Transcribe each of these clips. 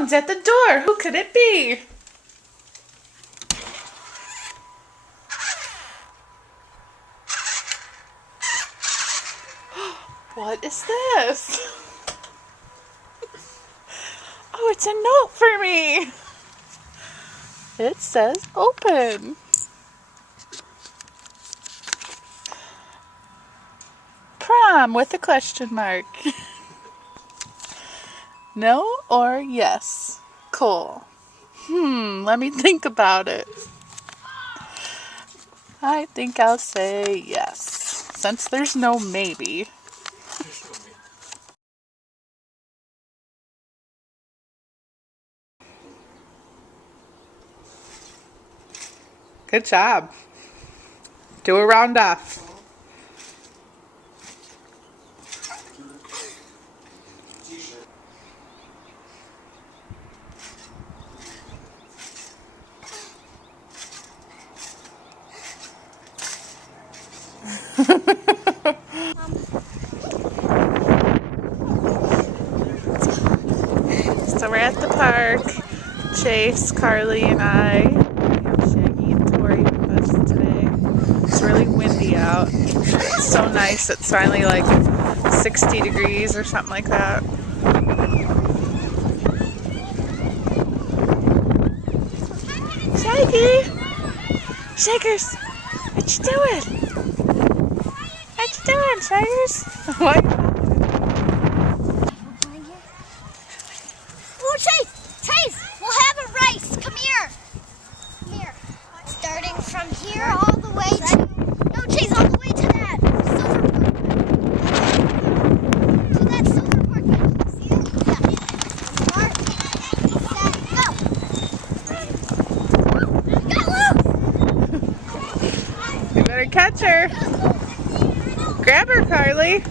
Someone's at the door. Who could it be? What is this? Oh, it's a note for me. It says open. Prom with a question mark. No or yes? Cool. Let me think about it. I think I'll say yes, since there's no maybe. Good job. Do a round off. So we're at the park. Chase, Carly, and I. We have Shaggy and Tori with us today. It's really windy out. It's so nice. It's finally like 60 degrees or something like that. Shaggy! Shakers! What you doing? What you doing, Shakers? What? Oh, Chase! We'll have a race. Come here. Come here. Starting from here all the way to... No, Chase, all the way to that silver park. To that silver park. See it? Yeah. Mark. Set, go. Go, You better catch her. Grab her, Carly.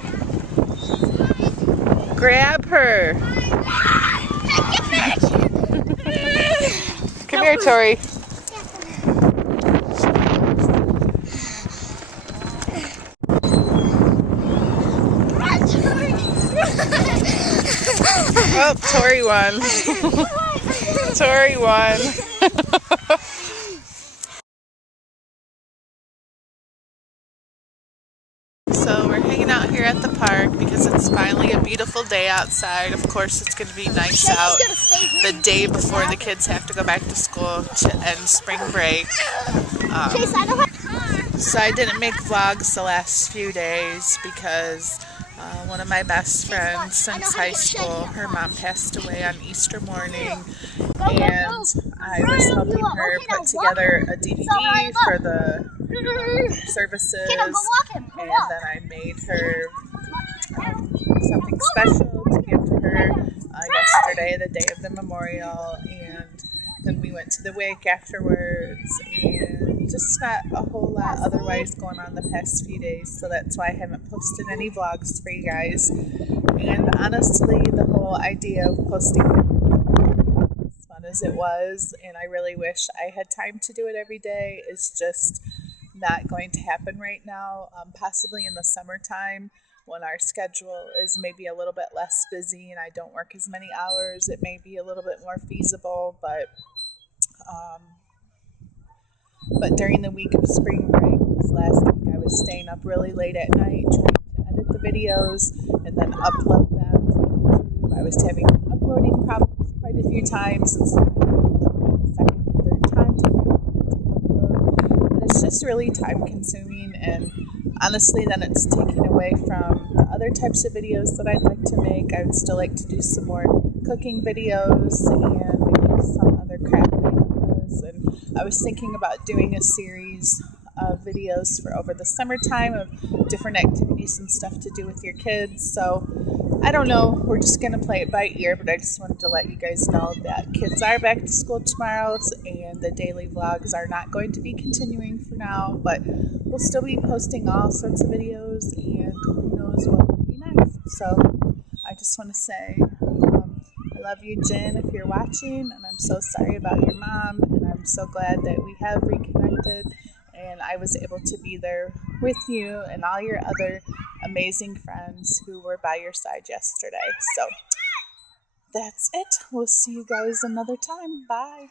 Grab her. Come here, Tori. Oh, Tori won. Tori won. So we're hanging out here at the park because it's finally a beautiful day outside. Of course, it's going to be nice out the day before the kids have to go back to school to end spring break. So I didn't make vlogs the last few days because one of my best friends since high school, her mom passed away on Easter morning, and I was helping her put together a DVD for the services, and then I made her something special to give to her yesterday, the day of the memorial, and then we went to the wake afterwards, and just not a whole lot otherwise going on the past few days, so that's why I haven't posted any vlogs for you guys. And honestly, the whole idea of posting as fun as it was, and I really wish I had time to do it every day, is just not going to happen right now. Possibly in the summertime when our schedule is maybe a little bit less busy and I don't work as many hours, it may be a little bit more feasible, but during the week of spring break, this last week, I was staying up really late at night trying to edit the videos and then upload them to YouTube. I was having uploading problems quite a few times, and so the second and third time to upload. And it's just really time consuming, and honestly then it's taking away from the other types of videos that I'd like to make. I would still like to do some more cooking videos and maybe some other craft videos, and I was thinking about doing a series of videos for over the summertime of different activities and stuff to do with your kids. So I don't know, we're just going to play it by ear, but I just wanted to let you guys know that kids are back to school tomorrow, and the daily vlogs are not going to be continuing for now, but we'll still be posting all sorts of videos, and who knows what will be next. So I just want to say I love you, Jen, if you're watching, and I'm so sorry about your mom, and I'm so glad that we have reconnected, and I was able to be there with you and all your other amazing friends who were by your side yesterday. So that's it. We'll see you guys another time. Bye.